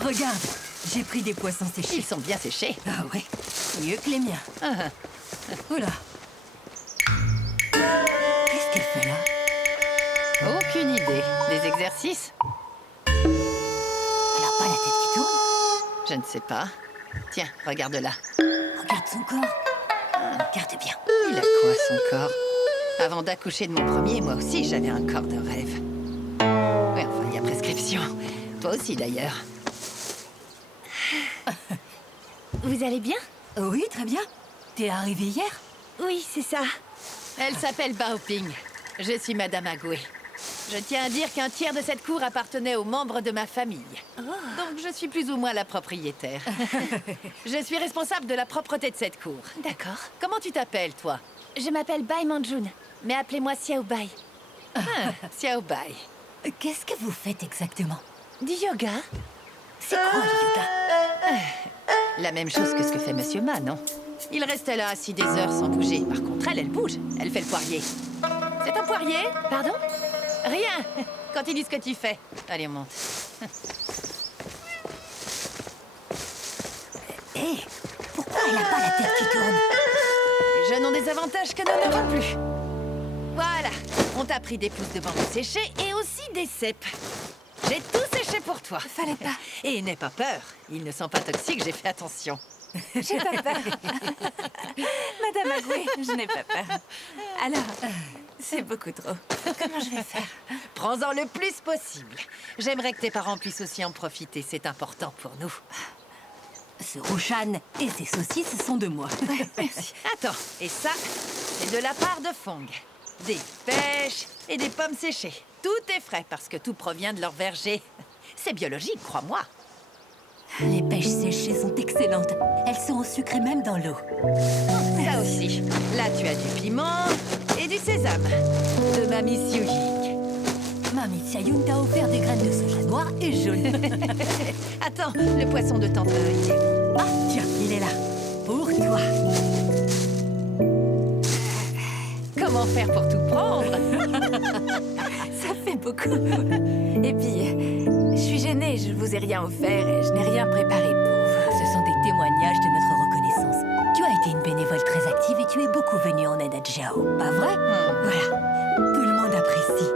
Regarde, j'ai pris des poissons séchés. Ils sont bien séchés. Ah ouais, mieux que les miens. Oula. Qu'est-ce qu'elle fait là? Aucune idée. Des exercices? Elle a pas la tête qui tourne? Je ne sais pas. Tiens, regarde-la. Regarde son corps. Regarde bien. Il a quoi, son corps? Avant d'accoucher de mon premier, moi aussi, j'avais un corps de rêve. Oui, enfin, il y a prescription. Toi aussi, d'ailleurs. Vous allez bien? Oui, très bien. T'es arrivée hier? Oui, c'est ça. Elle s'appelle Baoping. Je suis Madame Agoué. Je tiens à dire qu'un tiers de cette cour appartenait aux membres de ma famille. Donc je suis plus ou moins la propriétaire. Je suis responsable de la propreté de cette cour. D'accord. Comment tu t'appelles, toi? Je m'appelle Bai Manjun, mais appelez-moi Xiao Bai. Xiao Bai. Qu'est-ce que vous faites exactement? Du yoga? C'est quoi le yoga? La même chose que ce que fait Monsieur Ma, non? Il restait là assis des heures sans bouger. Par contre, elle bouge. Elle fait le poirier. C'est un poirier? Pardon? Rien. Continue ce que tu fais. Allez, on monte. Hé, pourquoi elle a pas la tête qui tourne? Les jeunes ont des avantages que nous n'avons plus. Voilà. On t'a pris des pousses de bambou séchées et aussi des cèpes. J'ai tout séché pour toi. Fallait pas. Et n'aie pas peur. Ils ne sont pas toxiques, j'ai fait attention. J'ai pas peur. Madame Agoué, je n'ai pas peur. Alors, c'est beaucoup trop. Comment je vais faire? Prends-en le plus possible. J'aimerais que tes parents puissent aussi en profiter. C'est important pour nous. Ce Roshan et ses saucisses sont de moi. Merci. Attends, et ça, c'est de la part de Fong. Des pêches et des pommes séchées. Tout est frais parce que tout provient de leur verger. C'est biologique, crois-moi. Les pêches séchées sont excellentes. Elles seront sucrées même dans l'eau. Ça aussi. Là, tu as du piment et du sésame. De Mamie Siuyik. Mamie Tsiayoun t'a offert des graines de soja noires et jaunes. Attends, le poisson de tante, il est où? Ah, tiens, il est là. Pour toi. Comment faire pour tout prendre? Ça fait beaucoup. Et puis, je suis gênée, je vous ai rien offert et je n'ai rien préparé pour vous. Ce sont des témoignages de notre reconnaissance. Tu as été une bénévole très active et tu es beaucoup venue en aide à Jiao, pas vrai? Voilà. Tout le monde apprécie.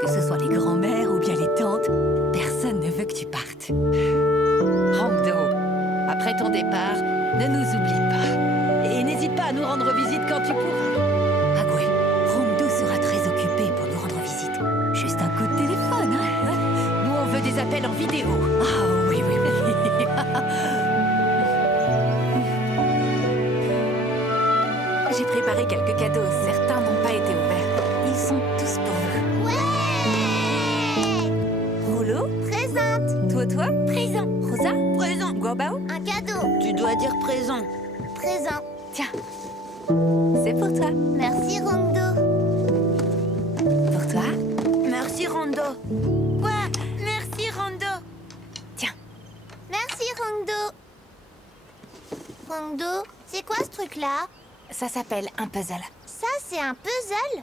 Que ce soit les grands-mères ou bien les tantes, personne ne veut que tu partes. Rangdo, après ton départ, ne nous oublie pas. Et n'hésite pas à nous rendre visite quand tu pourras. Agoué, Rongdo sera très occupé pour nous rendre visite. Juste un coup de téléphone, hein? Nous, on veut des appels en vidéo. Ah oui, oui, oui. J'ai préparé quelques cadeaux, certains n'ont pas été ouverts. Ils sont tous pour vous. Rouleau? Présente. Toi? Présent. Rosa? Présent. Guobao? Un cadeau. Tu dois dire présent. Présent. Tiens, c'est pour toi. Merci, Rongdo. Pour toi? Merci, Rondo. Quoi? Merci, Rongdo. Tiens. Merci, Rongdo. Rongdo, c'est quoi ce truc-là? Ça s'appelle un puzzle. Ça, c'est un puzzle?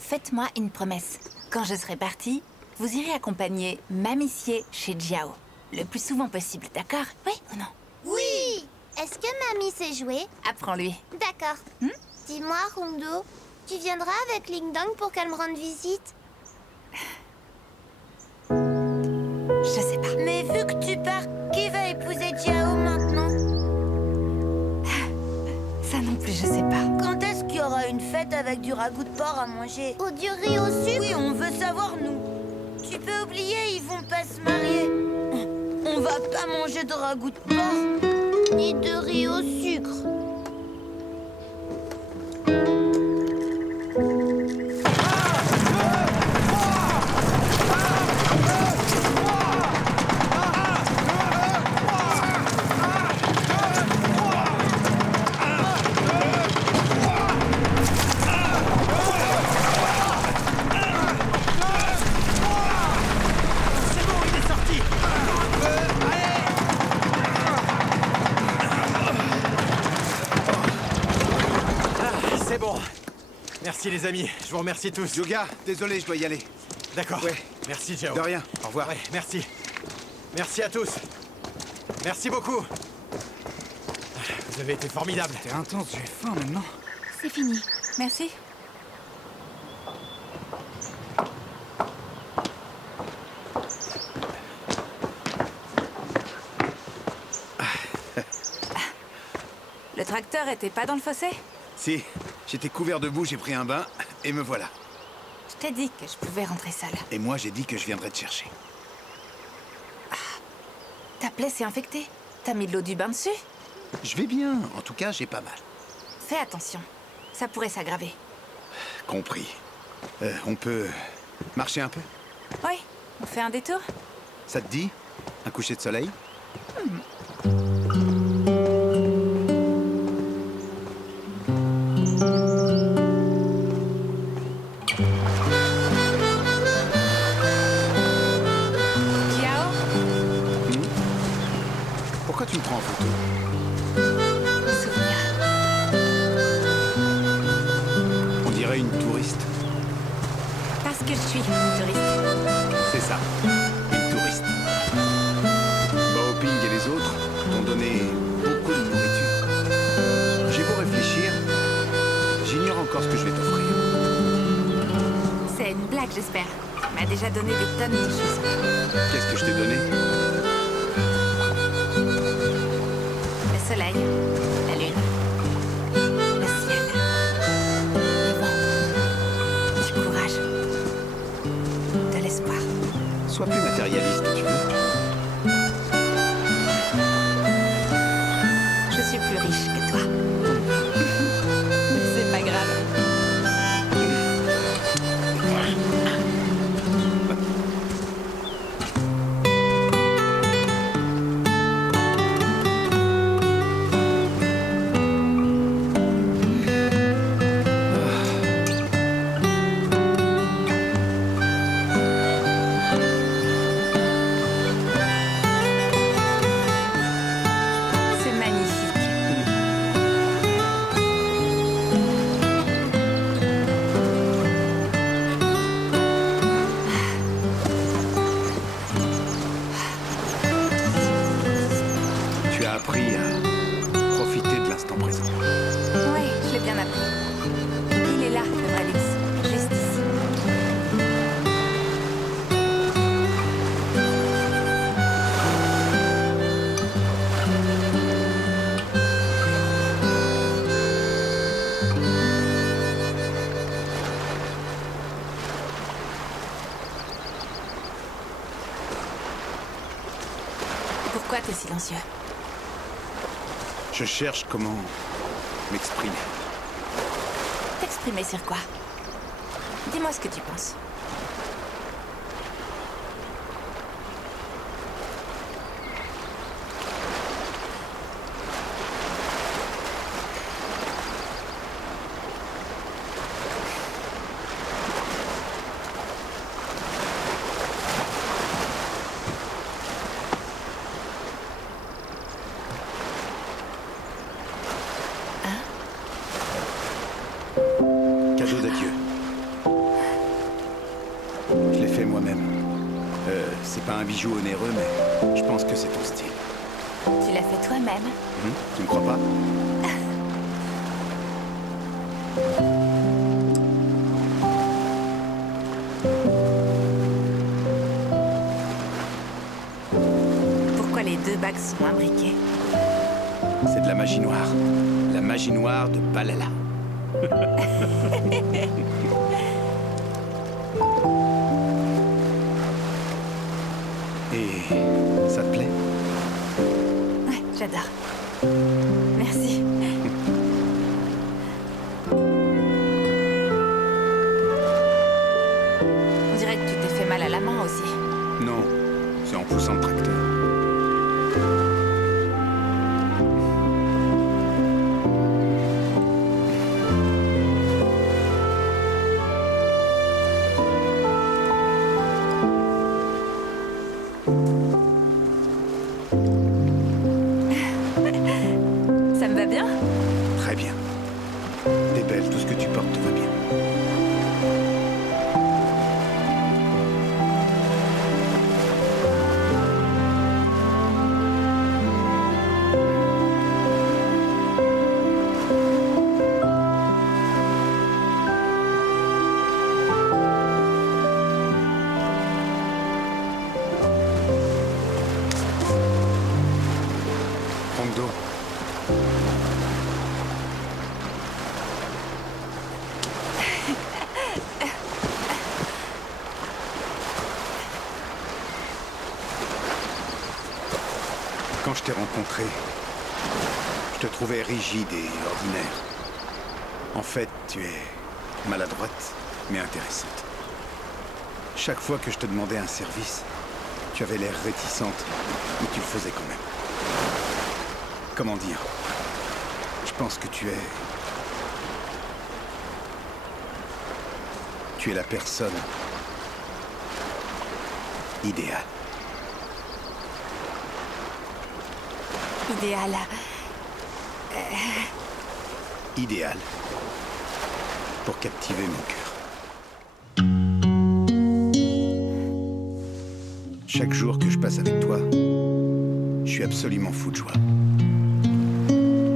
Faites-moi une promesse. Quand je serai partie, vous irez accompagner Mamissier chez Jiao. Le plus souvent possible, d'accord? Oui ou non? Oui. Est-ce que Mamie sait jouer? Apprends-lui. D'accord. Dis-moi, Rongdo, tu viendras avec Ling Dong pour qu'elle me rende visite? Je sais pas. Mais vu que tu pars, qui va épouser Jiao maintenant? Ça non plus, je sais pas. Quand est-ce qu'il y aura une fête avec du ragoût de porc à manger? Ou du riz au sucre? Oui, on veut savoir, nous. Tu peux oublier, ils vont pas se marier. On va pas manger de ragoût de porc. Ni de riz au sucre. C'est bon. Merci les amis, je vous remercie tous. Yoga, désolé, je dois y aller. D'accord. Ouais, Merci, Jao. De rien, au revoir. Ouais, merci. Merci à tous. Merci beaucoup. Vous avez été formidables. T'es intense, j'ai faim maintenant. C'est fini. Merci. Le tracteur était pas dans le fossé? Si, j'étais couvert de boue, j'ai pris un bain, et me voilà. Je t'ai dit que je pouvais rentrer seule. Et moi, j'ai dit que je viendrais te chercher. Ta plaie s'est infectée. T'as mis de l'eau du bain dessus? Je vais bien, en tout cas, j'ai pas mal. Fais attention. Ça pourrait s'aggraver. Compris. On peut marcher un peu? Oui, on fait un détour? Ça te dit? Un coucher de soleil? Ciao. Pourquoi tu me prends en photo? Souvenir. On dirait une touriste. Parce que je suis une touriste. C'est ça, une touriste. Baoping et les autres t'ont donné beaucoup de nourriture. J'ai beau réfléchir, j'ignore encore ce que je vais t'offrir. C'est une blague, j'espère. Tu m'as déjà donné des tonnes de choses. Qu'est-ce que je t'ai donné? Le soleil, la lune, le ciel, le vent, du courage, de l'espoir. Sois plus matérialiste, tu veux? Je suis plus riche que toi. C'est pas grave. C'est magnifique. Tu as appris à profiter de l'instant présent. Oui, je l'ai bien appris. Il est là, le vrai luxe. Juste ici. Pourquoi t'es silencieux? Je cherche comment m'exprimer. T'exprimer sur quoi? Dis-moi ce que tu penses. Cadeau d'adieu. Je l'ai fait moi-même. C'est pas un bijou onéreux, mais je pense que c'est ton style. Tu l'as fait toi-même? Tu me crois pas? Pourquoi les deux bagues sont imbriquées? C'est de la magie noire. La magie noire de Balala. Et ça te plaît? Ouais, j'adore. Merci. On dirait que tu t'es fait mal à la main aussi. Non, c'est en poussant le tracteur. Ça me va bien? Très bien. T'es belle, tout ce que tu portes te va bien. Quand je t'ai rencontré, je te trouvais rigide et ordinaire. En fait, tu es maladroite, mais intéressante. Chaque fois que je te demandais un service, tu avais l'air réticente, mais tu le faisais quand même. Comment dire? Je pense que tu es la personne idéale. Idéal. Idéale pour captiver mon cœur. Chaque jour que je passe avec toi, je suis absolument fou de joie.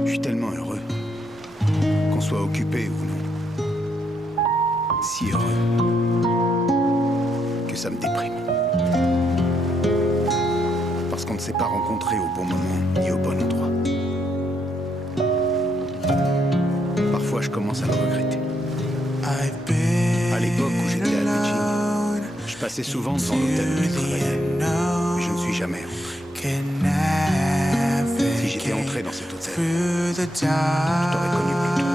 Je suis tellement heureux, qu'on soit occupé ou non. Si heureux que ça me déprime. Parce qu'on ne s'est pas rencontrés au bon moment ni au bon endroit. Parfois, je commence à le regretter. À l'époque où j'étais à Beijing, je passais souvent devant l'hôtel où je travaillais, mais je ne suis jamais entré. Si j'étais entré dans cet hôtel, je t'aurais connu plus tôt.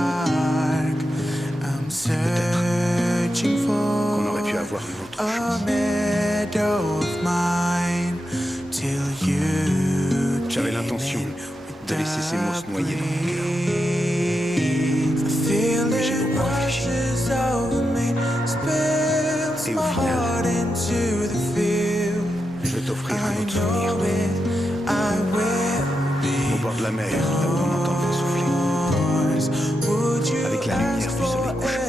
Peut-être qu'on aurait pu avoir une autre chose. J'avais l'intention de laisser ces mots se noyer dans mon cœur. Mais j'ai beaucoup réfléchi. Et au final, je vais t'offrir un autre souvenir. Au bord de la mer, là où on entend le vent souffler. Avec la lumière du soleil couchant.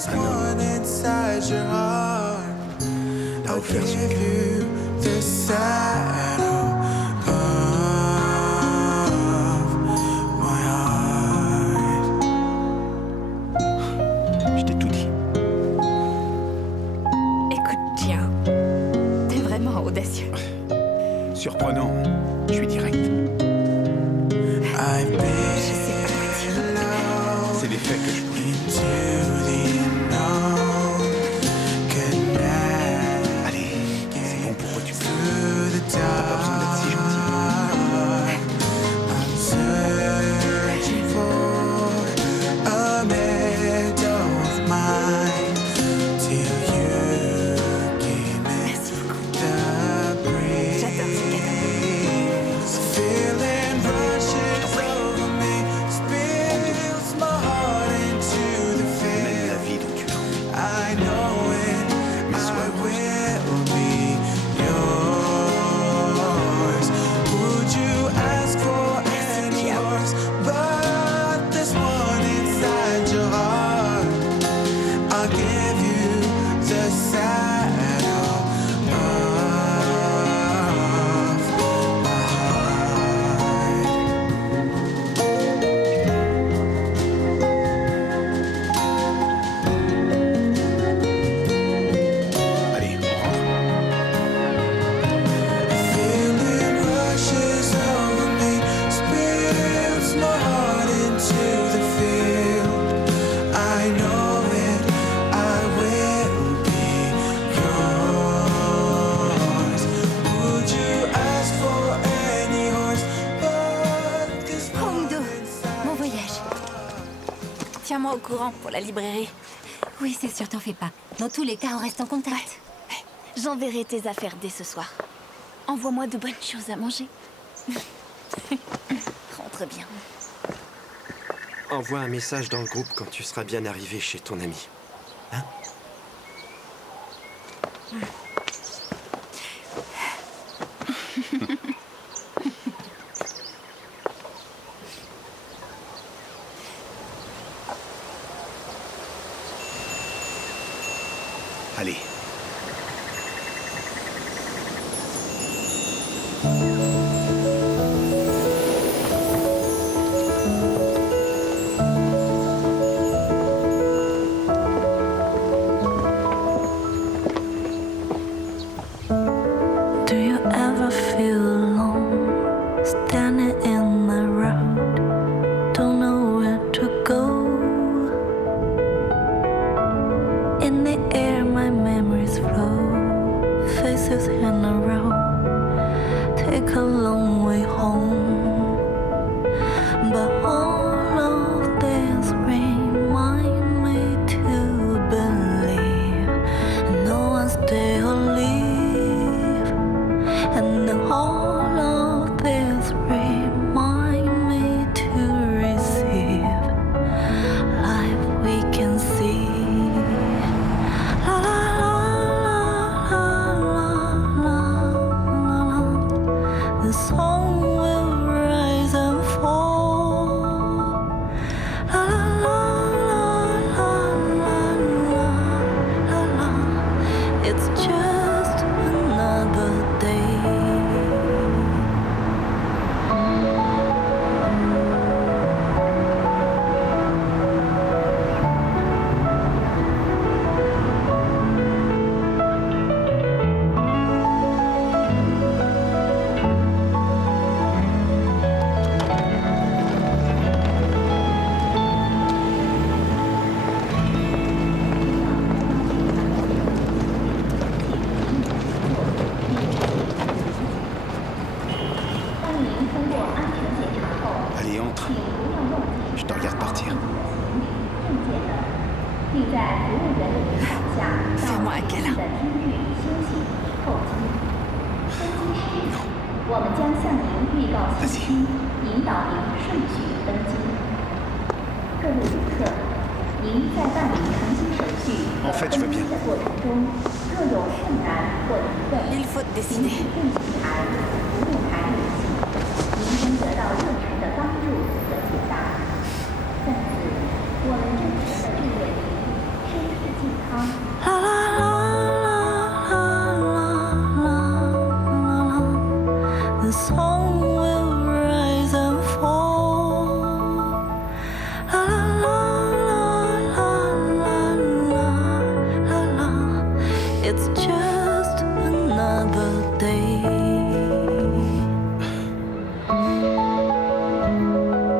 Un homme a offert son cœur. Je t'ai tout dit. Écoute, Xiao, t'es vraiment audacieux. Surprenant, je suis direct. Je sais pas quoi dire. C'est l'effet que je voulais. Allez, c'est bon, pourquoi tu pleures? T'as pas besoin d'être si gentil. Merci beaucoup. J'adore ce cadeau. Mène la vie dont tu as envie. Mais sois heureuse. Allez, on rentre. Hongdo, bon voyage. Tiens-moi au courant pour la librairie. Oui, c'est sûr, t'en fais pas. Dans tous les cas, on reste en contact. J'enverrai tes affaires dès ce soir. Envoie-moi de bonnes choses à manger. Rentre bien. Envoie un message dans le groupe quand tu seras bien arrivé chez ton ami. Hein? Allez. Do you ever feel alone, standing in the road, don't know where to go? In the air my memories flow, faces in a row, 我们将向您预告信息，引导您顺序登机。各位旅客，您在办理乘机手续和登机的过程中，若有困难或疑问，请与电信台、服务台联系，您将得到热诚的帮助和解答。在此，我们真诚地祝愿您身体健康。 The song will rise and fall. La la la la la la la. It's just another day.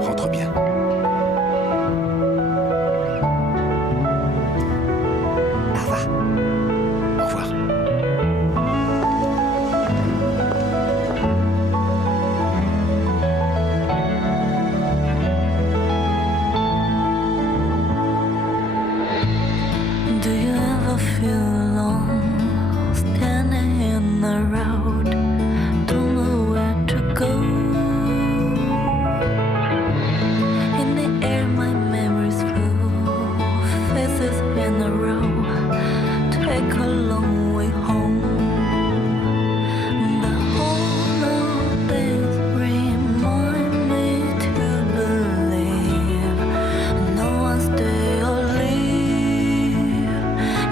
Rentre bien. Au revoir. Au revoir. Do you ever feel alone, standing in the road, don't know where to go? In the air, my memories flow, faces in a row, take a long way home. The whole of this remind me to believe no one stay or leave.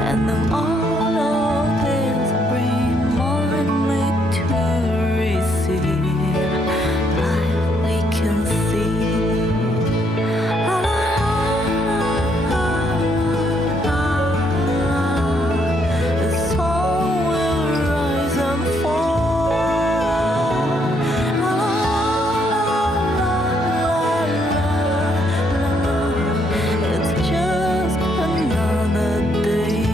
And then all of this remind me to receive life we can see. La la la la la. The song will rise and fall. La la la la la. It's just another day.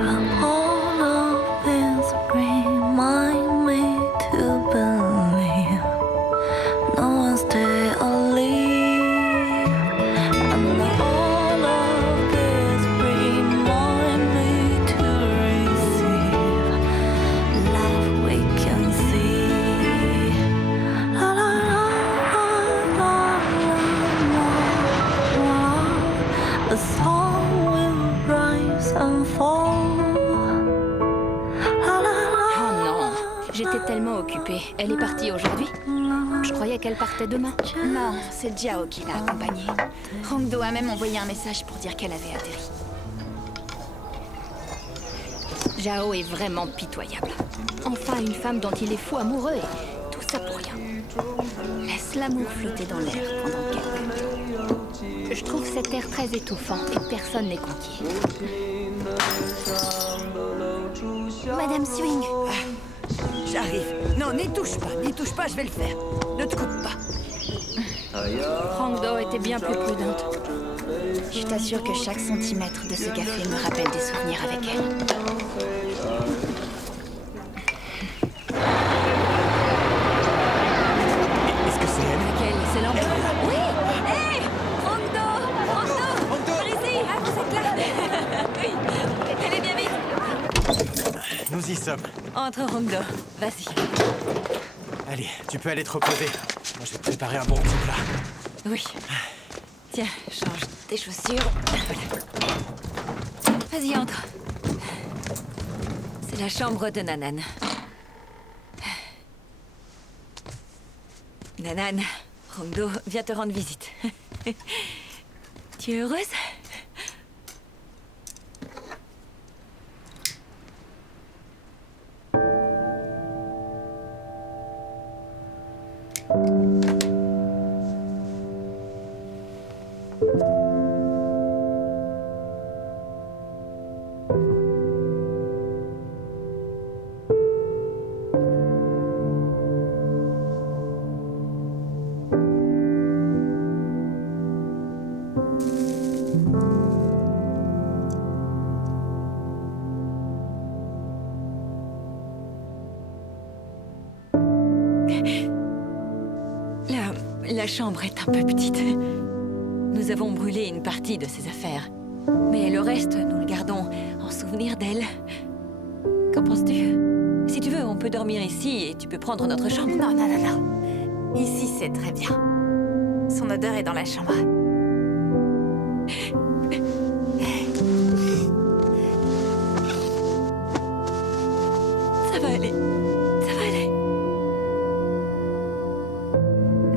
But all of this remind me to believe no one stay or leave. And all of this remind me to receive life we can see. La la la la la la. The song will rise and fall. La la Oh non, la. j'étais tellement occupée. Elle est partie aujourd'hui? Je croyais qu'elle partait demain. Non, c'est Jiao qui l'a accompagnée. Hongdo a même envoyé un message pour dire qu'elle avait atterri. Jiao est vraiment pitoyable. Enfin, une femme dont il est fou amoureux et tout ça pour rien. Laisse l'amour flotter dans l'air pendant quelques temps. Je trouve cet air très étouffant et personne n'est conquis. Madame Swing. J'arrive. Non, n'y touche pas, je vais le faire. Ne te coupe pas. Hongdo était bien plus prudente. Je t'assure que chaque centimètre de ce café me rappelle des souvenirs avec elle. Est-ce que c'est elle? Laquelle? C'est l'ampoule? Oui. Hé, Hongdo, par ici. Ah, vous êtes là. Oui. Allez bien vite. Nous y sommes. Entre, Hongdo. Vas-y. Allez, tu peux aller te reposer. Moi, je vais te préparer un bon petit plat. Oui. Tiens, change tes chaussures. Voilà. Vas-y, entre. C'est la chambre de Nanan. Nanan, Hongdo vient te rendre visite. Tu es heureuse? La chambre est un peu petite. Nous avons brûlé une partie de ses affaires. Mais le reste, nous le gardons en souvenir d'elle. Qu'en penses-tu? Si Si tu veux, on peut dormir ici et tu peux prendre notre chambre. Non, non, non, non. Ici, c'est très bien. Son odeur est dans la chambre. Ça va aller. Ça va aller.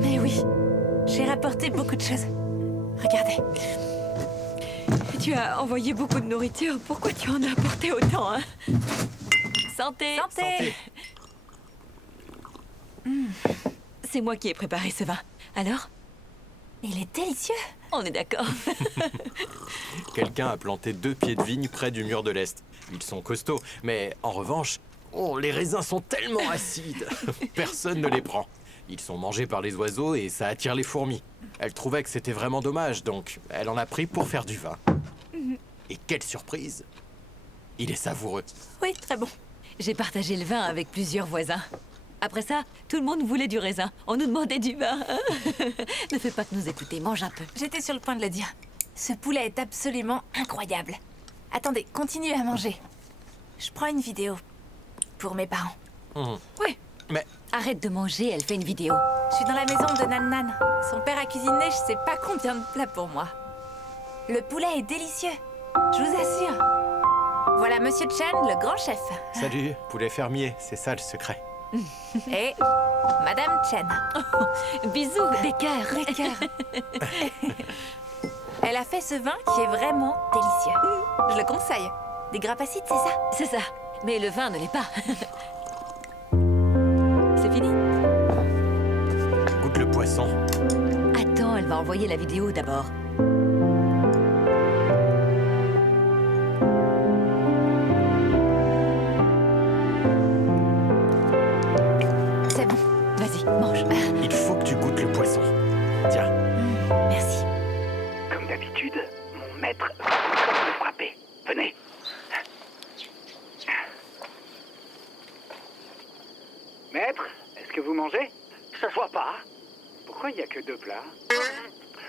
Mais oui, j'ai rapporté beaucoup de choses. Regardez. Tu as envoyé beaucoup de nourriture. Pourquoi tu en as apporté autant, hein? Santé. Santé. C'est moi qui ai préparé ce vin. Alors? Il est délicieux. On est d'accord. Quelqu'un a planté 2 pieds de vigne près du mur de l'Est. Ils sont costauds, mais en revanche, les raisins sont tellement acides. Personne ne les prend. Ils sont mangés par les oiseaux et ça attire les fourmis. Elle trouvait que c'était vraiment dommage, donc elle en a pris pour faire du vin. Et quelle surprise! Il est savoureux. Oui, très bon. J'ai partagé le vin avec plusieurs voisins. Après ça, tout le monde voulait du raisin. On nous demandait du vin. Ne fais pas que nous écouter, mange un peu. J'étais sur le point de le dire. Ce poulet est absolument incroyable. Attendez, continuez à manger. Je prends une vidéo pour mes parents. Oui. Mais... Arrête de manger, elle fait une vidéo. Je suis dans la maison de Nan Nan. Son père a cuisiné je sais pas combien de plats pour moi. Le poulet est délicieux, je vous assure. Voilà Monsieur Chen, le grand chef. Salut, poulet fermier, c'est ça le secret. Et Madame Chen. Bisous, des cœurs. Des cœurs. Elle a fait ce vin qui est vraiment délicieux. Je le conseille. Des grappes acides, c'est ça? C'est ça, mais le vin ne l'est pas. C'est fini? Goûte le poisson. Attends, elle va envoyer la vidéo d'abord. C'est bon. Vas-y, mange. Il faut que tu goûtes le poisson. Tiens. Merci. Comme d'habitude, mon maître va me frapper. Venez. Maître, est-ce que vous mangez? Ça se voit pas. Pourquoi il n'y a que 2 plats?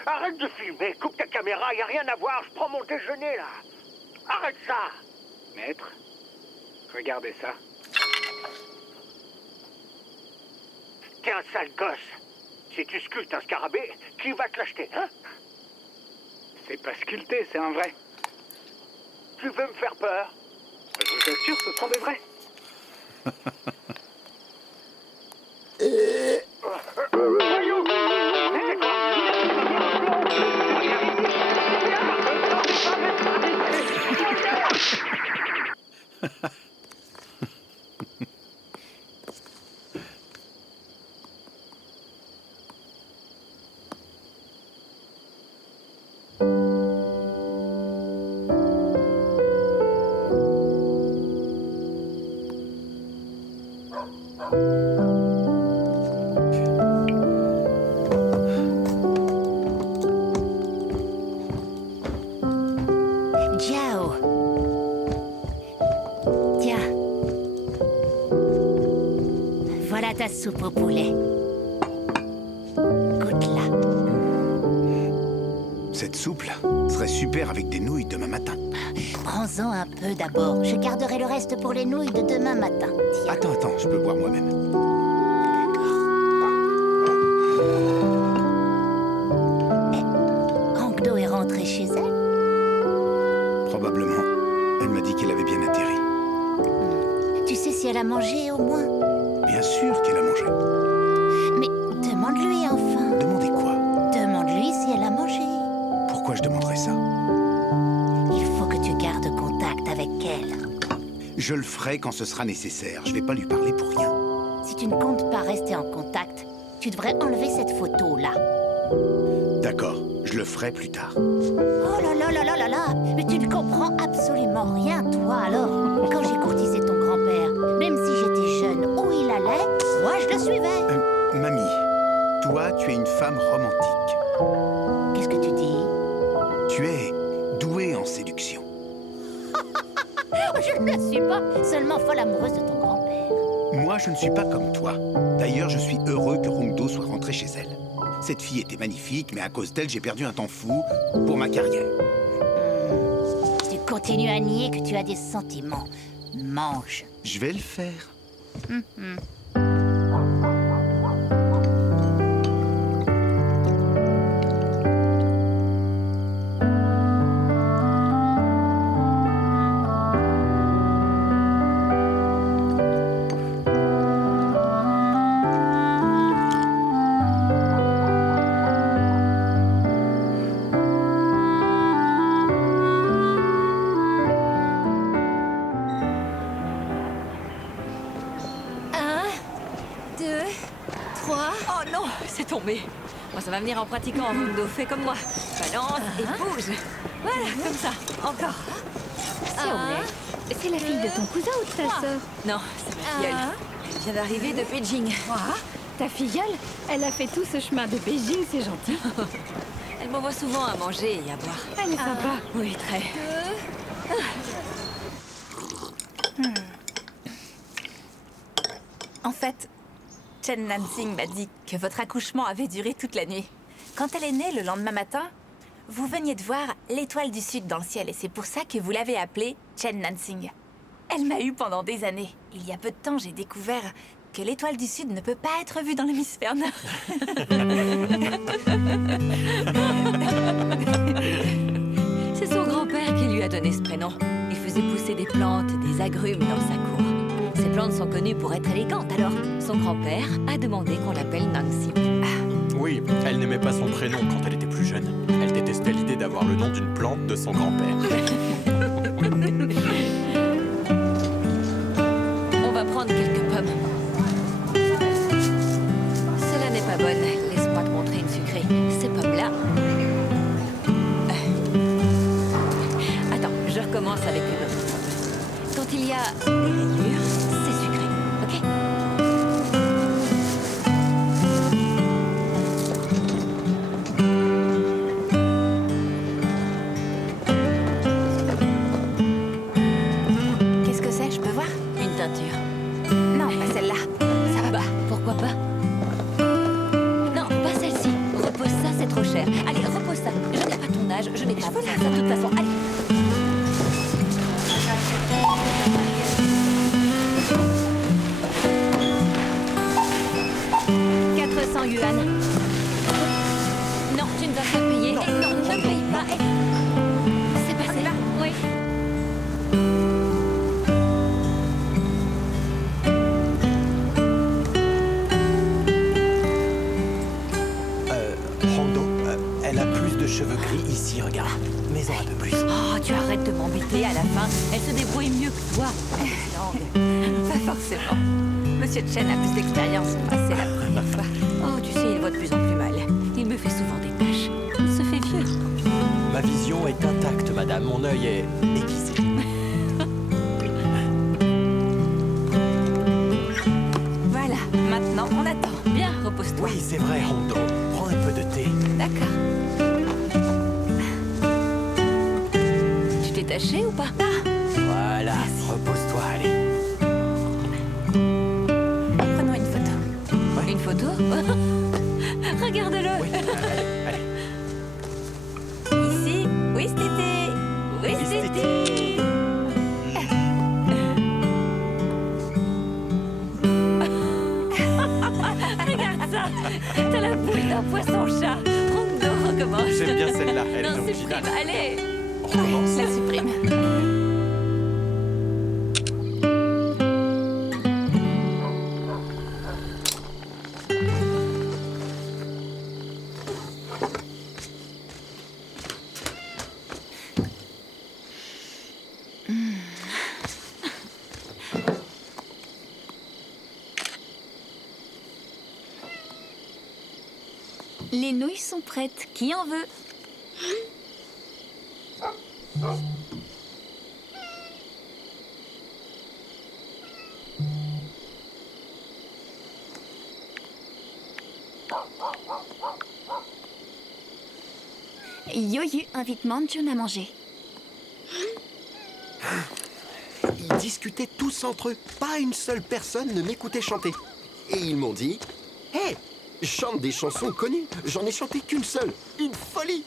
Arrête de filmer, coupe ta caméra, il n'y a rien à voir, je prends mon déjeuner là. Arrête ça. Maître, regardez ça. T'es un sale gosse. Si tu sculptes un scarabée, qui va te l'acheter, hein? C'est pas sculpté, c'est un vrai. Tu veux me faire peur? Je vous assure, ce sont des vrais. Voyou! Jiao. Tiens. Voilà ta soupe au poulet. Goûte-la. Cette soupe-là serait super avec des nouilles demain matin. Prends-en un peu d'abord. Je garderai le reste pour les nouilles de demain matin. Tiens. Attends, je peux boire moi-même. Hangdo est rentrée chez elle? Probablement. Elle m'a dit qu'elle avait bien atterri. Tu sais si elle a mangé au moins? Bien sûr qu'elle a mangé. Mais demande-lui enfin. Demandez quoi? Demande-lui si elle a mangé. Pourquoi je demanderais ça? Il faut que tu gardes contact avec elle. Je le ferai quand ce sera nécessaire. Je vais pas lui parler pour rien. Si tu ne comptes pas rester en contact, tu devrais enlever cette photo-là. D'accord, je le ferai plus tard. Oh là là là là là là! Mais tu ne comprends absolument rien, toi, alors. Quand j'ai courtisé ton grand-père, même si j'étais jeune, où il allait, moi je le suivais. Mamie, toi, tu es une femme romantique. Qu'est-ce que tu dis? Tu es douée en séduction. Je ne le suis pas, seulement folle amoureuse de ton grand-père. Moi, je ne suis pas comme toi. D'ailleurs, je suis heureux que Hongdo soit rentrée chez elle. Cette fille était magnifique, mais à cause d'elle, j'ai perdu un temps fou pour ma carrière. Tu continues à nier que tu as des sentiments. Mange. Je vais le faire. Oh non, c'est tombé. Moi, ça va venir en pratiquant, Rondo. Fais comme moi. Balance et bouge. Voilà, comme ça. Encore. C'est la fille de ton cousin ou de ta sœur? Non, c'est ma filleule. Elle vient d'arriver de Beijing. Ta filleule? Elle a fait tout ce chemin de Beijing, c'est gentil. Elle m'envoie souvent à manger et à boire. Elle est sympa. Oui, très. En fait, Chen Nansing m'a dit que votre accouchement avait duré toute la nuit. Quand elle est née le lendemain matin, vous veniez de voir l'étoile du Sud dans le ciel et c'est pour ça que vous l'avez appelée Chen Nansing. Elle m'a eu pendant des années. Il y a peu de temps, j'ai découvert que l'étoile du Sud ne peut pas être vue dans l'hémisphère nord. C'est son grand-père qui lui a donné ce prénom. Il faisait pousser des plantes et des agrumes dans sa cour. Ces plantes sont connues pour être élégantes, alors son grand-père a demandé qu'on l'appelle Nansing. Oui, elle n'aimait pas son prénom quand elle était plus jeune. Elle détestait l'idée d'avoir le nom d'une plante de son grand-père. On va prendre quelques pommes. Celle-là n'est pas bonne. Laisse-moi te montrer une sucrée. Ces pommes-là... Attends, je recommence avec une autre pomme. Quand il y a des rayures, c'est sucré, ok? Qu'est-ce que c'est? Je peux voir? Une teinture. Non, pas celle-là. Ça va pas. Pourquoi pas? Non, pas celle-ci. Repose ça, c'est trop cher. Allez, repose ça. Je n'ai pas ton âge, je n'ai pas besoin de ça de toute façon. Allez. 400 yuan. Non, tu ne vas pas payer. Non, ne paye pas. C'est passé. Oui. Rondo, elle a plus de cheveux gris ici, regarde. Mais en un peu plus. Oh, tu arrêtes de m'embêter à la fin. Elle se débrouille mieux que toi. Pas forcément. Monsieur Chen a plus d'expérience que moi, c'est la première fois. Oh, tu sais, il voit de plus en plus mal. Il me fait souvent des tâches. Il se fait vieux. Ma vision est intacte, madame. Mon œil est aiguisé. Voilà, maintenant on attend. Bien, repose-toi. Oui, c'est vrai, Rondo. Prends un peu de thé. D'accord. Tu t'es taché ou pas? Voilà, repose-toi, allez. Prenons une photo. Ouais. Une photo? Regarde-le. Oui, allez. Ici, oui, c'était. Oui, c'était. Regarde ça. T'as la bouille d'un poisson-chat. Rondo, recommence. J'aime bien celle-là, elle est Non, originale. supprime, allez. On recommence. La supprime. Les nouilles sont prêtes. Qui en veut? Yoyu invite Manjun à manger. Ils discutaient tous entre eux. Pas une seule personne ne m'écoutait chanter. Et ils m'ont dit « Hé, chante des chansons connues. J'en ai chanté qu'une seule. Une folie !»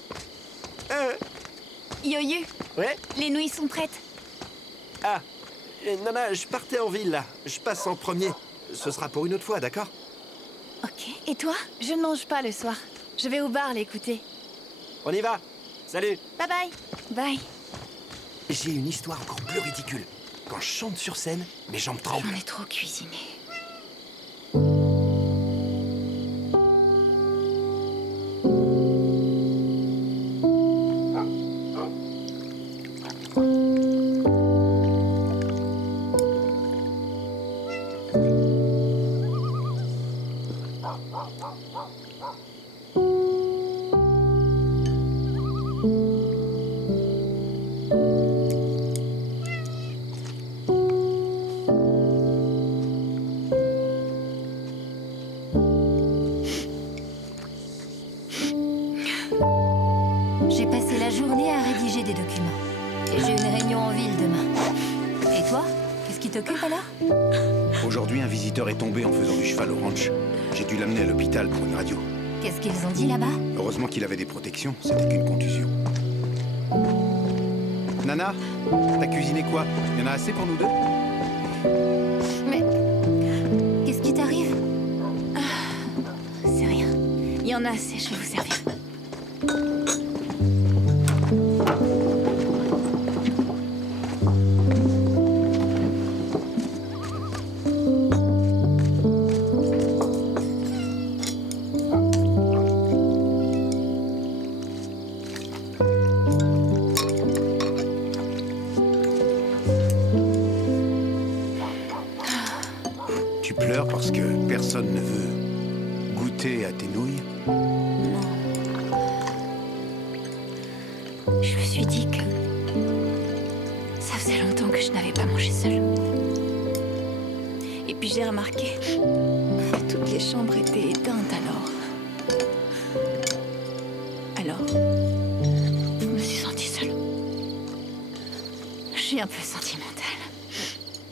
Yoyu, Ouais. les nouilles sont prêtes. Ah, Nana, je partais en ville, là. Je passe en premier. Ce sera pour une autre fois, d'accord? Ok. Et toi? Je ne mange pas le soir. Je vais au bar l'écouter. On y va. Salut. Bye bye. Bye. J'ai une histoire encore plus ridicule. Quand je chante sur scène, mes jambes tremblent. J'en ai trop cuisiné. J'ai passé la journée à rédiger des documents. Et j'ai une réunion en ville demain. Et toi? Qu'est-ce qui t'occupe alors? Aujourd'hui, un visiteur est tombé en faisant du cheval au ranch. J'ai dû l'amener à l'hôpital pour une radio. Qu'est-ce qu'ils ont dit là-bas? Heureusement qu'il avait des protections, c'était qu'une contusion. Nana, t'as cuisiné quoi? Il y en a assez pour nous deux? Mais... qu'est-ce qui t'arrive? C'est rien. Il y en a assez, je vais vous servir. Tu pleures parce que personne ne veut goûter à tes nouilles? Non. Je me suis dit que... ça faisait longtemps que je n'avais pas mangé seule. Et puis j'ai remarqué que toutes les chambres étaient éteintes alors, je me suis sentie seule. Je suis un peu sentimentale.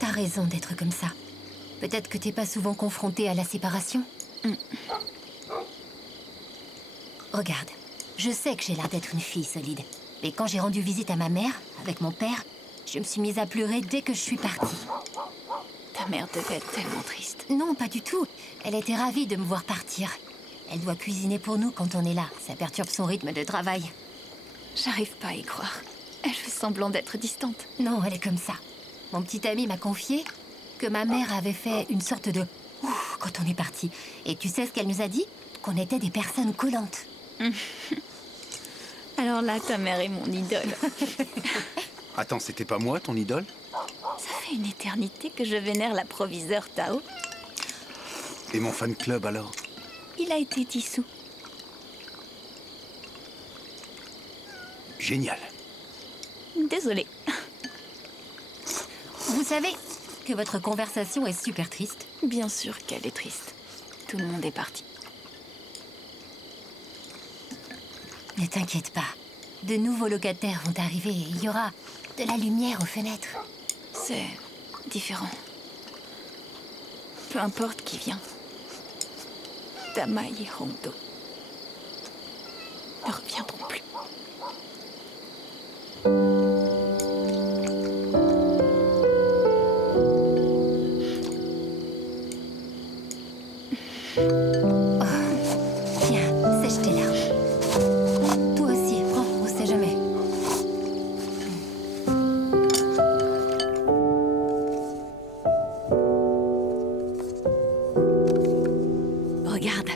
T'as raison d'être comme ça. Peut-être que t'es pas souvent confrontée à la séparation. Regarde, je sais que j'ai l'air d'être une fille solide. Mais quand j'ai rendu visite à ma mère, avec mon père, je me suis mise à pleurer dès que je suis partie. Ta mère devait être tellement triste. Non, pas du tout. Elle était ravie de me voir partir. Elle doit cuisiner pour nous quand on est là. Ça perturbe son rythme de travail. J'arrive pas à y croire. Elle fait semblant d'être distante. Non, elle est comme ça. Mon petit ami m'a confié que ma mère avait fait une sorte de ouf quand on est parti. Et tu sais ce qu'elle nous a dit? Qu'on était des personnes collantes. Alors là, ta mère est mon idole. Attends, c'était pas moi, ton idole? Ça fait une éternité que je vénère l'approviseur Tao. Et mon fan club, alors? Il a été dissous. Génial. Désolée. Vous savez que votre conversation est super triste? Bien sûr qu'elle est triste. Tout le monde est parti. Ne t'inquiète pas. De nouveaux locataires vont arriver et il y aura de la lumière aux fenêtres. C'est différent. Peu importe qui vient. Tama et Hondo ne reviendront plus. Tiens, sèche tes larmes. Toi aussi, prends, on sait jamais. Regarde.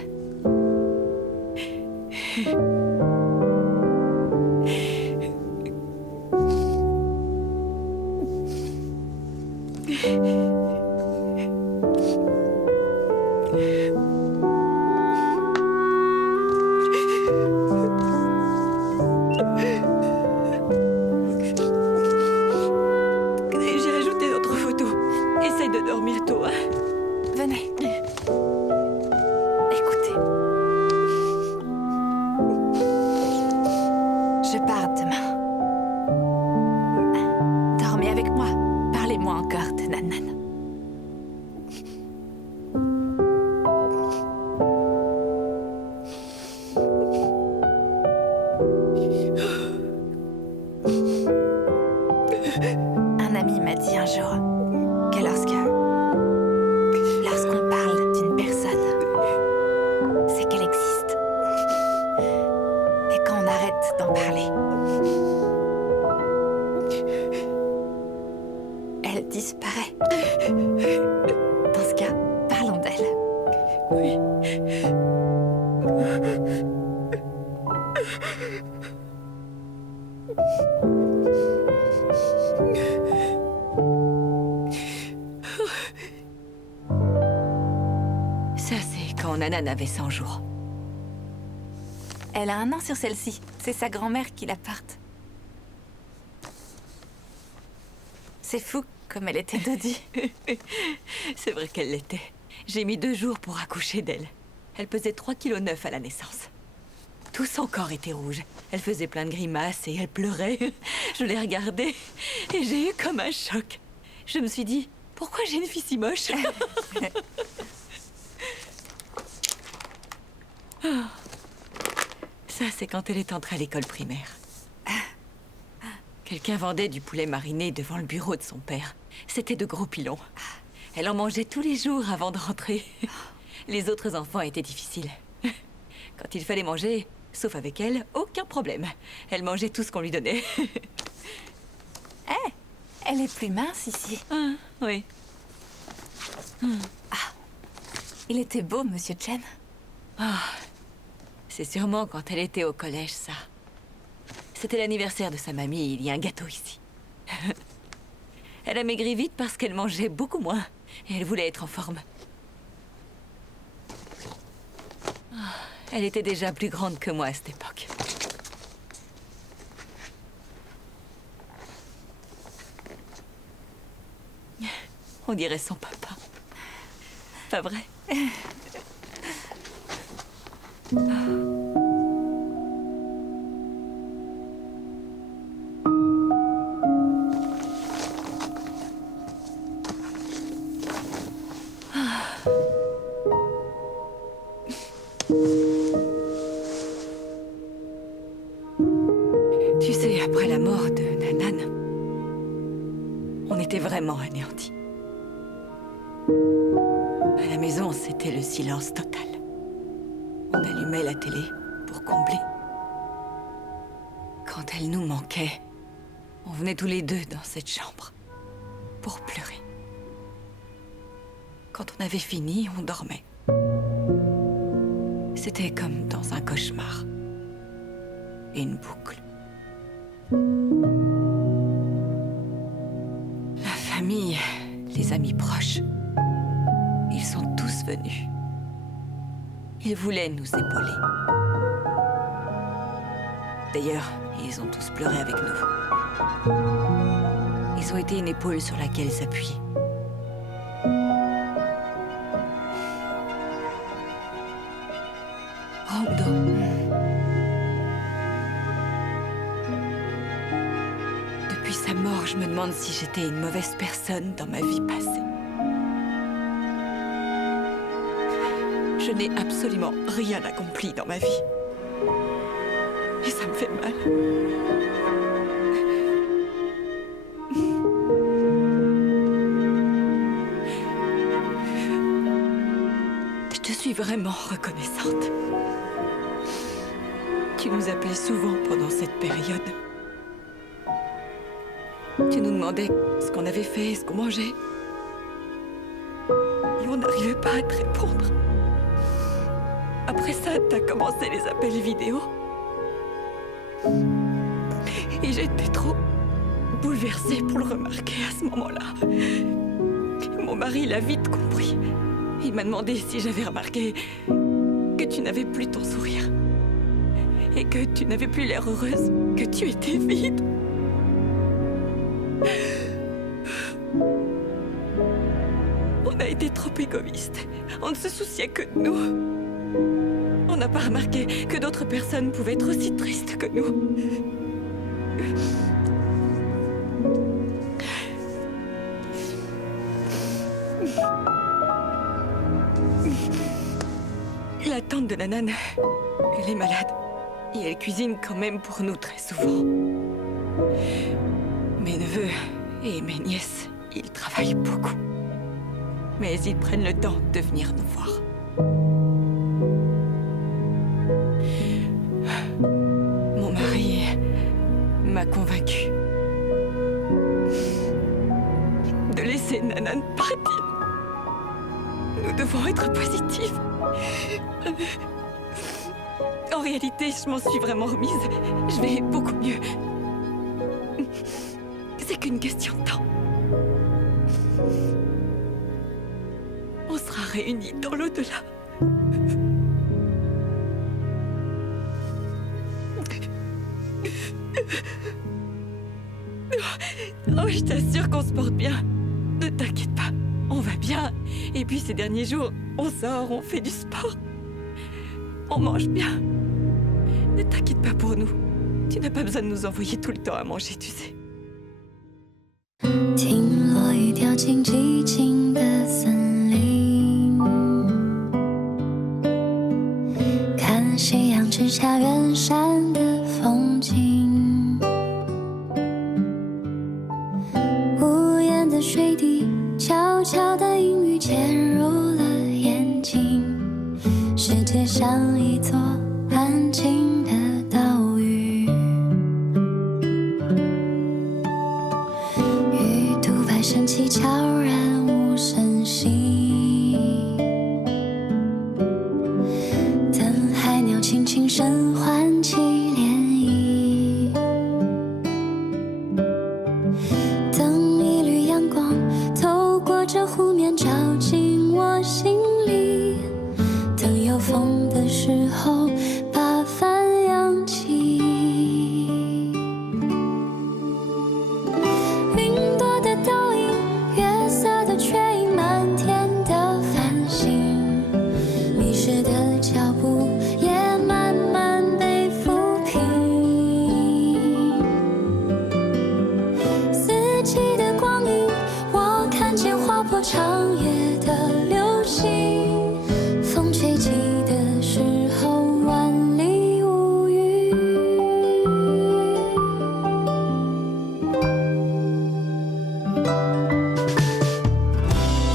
J'ai ajouté d'autres photos. Essaye de dormir tôt, hein. Venez. Écoutez. Je pars demain. Dormez avec moi. Parlez-moi encore de Nan-Nan. Un ami m'a dit un jour paraît. Dans ce cas, parlons d'elle. Oui. Ça, c'est quand Nanan avait 100 jours. Elle a 1 an sur celle-ci. C'est sa grand-mère qui la porte. C'est fou comme elle était dodie. C'est vrai qu'elle l'était. J'ai mis 2 jours pour accoucher d'elle. Elle pesait 3,9 kg à la naissance. Tout son corps était rouge. Elle faisait plein de grimaces et elle pleurait. Je l'ai regardée et j'ai eu comme un choc. Je me suis dit, pourquoi j'ai une fille si moche? Ça, c'est quand elle est entrée à l'école primaire. Quelqu'un vendait du poulet mariné devant le bureau de son père. C'était de gros pilons. Elle en mangeait tous les jours avant de rentrer. Les autres enfants étaient difficiles. Quand il fallait manger, sauf avec elle, aucun problème. Elle mangeait tout ce qu'on lui donnait. Elle est plus mince ici. Oui. Il était beau, Monsieur Chen. C'est sûrement quand elle était au collège, ça. C'était l'anniversaire de sa mamie, il y a un gâteau ici. Elle a maigri vite parce qu'elle mangeait beaucoup moins. Et elle voulait être en forme. Elle était déjà plus grande que moi à cette époque. On dirait son papa. Pas vrai? Tu sais, après la mort de Nanan, on était vraiment anéantis. À la maison, c'était le silence total. On allumait la télé pour combler. Quand elle nous manquait, on venait tous les deux dans cette chambre pour pleurer. Quand on avait fini, on dormait. C'était comme dans un cauchemar. Et une boucle. La famille, les amis proches, ils sont tous venus. Ils voulaient nous épauler. D'ailleurs, ils ont tous pleuré avec nous. Ils ont été une épaule sur laquelle s'appuyer. Rando. Depuis sa mort, je me demande si j'étais une mauvaise personne dans ma vie passée. Je n'ai absolument rien accompli dans ma vie. Et ça me fait mal. Je te suis vraiment reconnaissante. Tu nous appelais souvent pendant cette période. Tu nous demandais ce qu'on avait fait, ce qu'on mangeait. Et on n'arrivait pas à te répondre. Après ça, t'as commencé les appels vidéo. Et j'étais trop bouleversée pour le remarquer à ce moment-là. Mon mari l'a vite compris. Il m'a demandé si j'avais remarqué que tu n'avais plus ton sourire. Et que tu n'avais plus l'air heureuse, que tu étais vide. On a été trop égoïstes. On ne se souciait que de nous. On n'a pas remarqué que d'autres personnes pouvaient être aussi tristes que nous. La tante de Nanan, elle est malade. Et elle cuisine quand même pour nous très souvent. Mes neveux et mes nièces, ils travaillent beaucoup. Mais ils prennent le temps de venir nous voir. Mon mari m'a convaincue de laisser Nanan partir. Nous devons être positifs. En réalité, je m'en suis vraiment remise. Je vais beaucoup mieux. C'est qu'une question de temps. On sera réunis dans l'au-delà. Oh, je t'assure qu'on se porte bien. Ne t'inquiète pas, on va bien. Et puis ces derniers jours, on sort, on fait du sport. On mange bien. Ne t'inquiète pas pour nous. Tu n'as pas besoin de nous envoyer tout le temps à manger, tu sais. 听落雨掉进寂静的森林，看夕阳直下远山的风景，无言的水滴，悄悄的阴雨潜入了眼睛，世界像一座安静的岛屿。 升起，悄然无声息。等海鸟轻轻声唤起涟漪。等一缕阳光透过这湖面照进我心里。等有风的时候，把帆扬起。 长夜的流星，风吹起的时候，万里无云。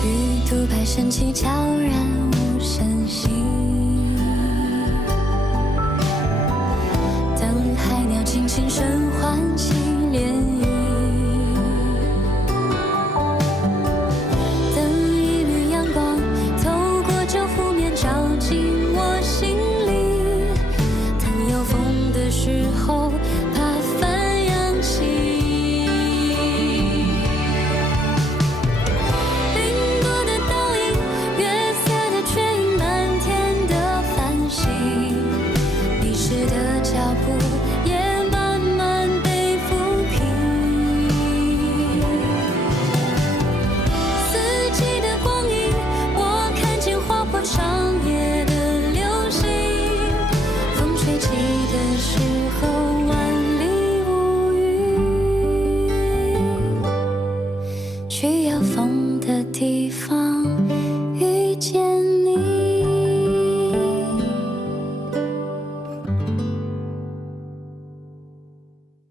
鱼肚白升起，悄然无声息。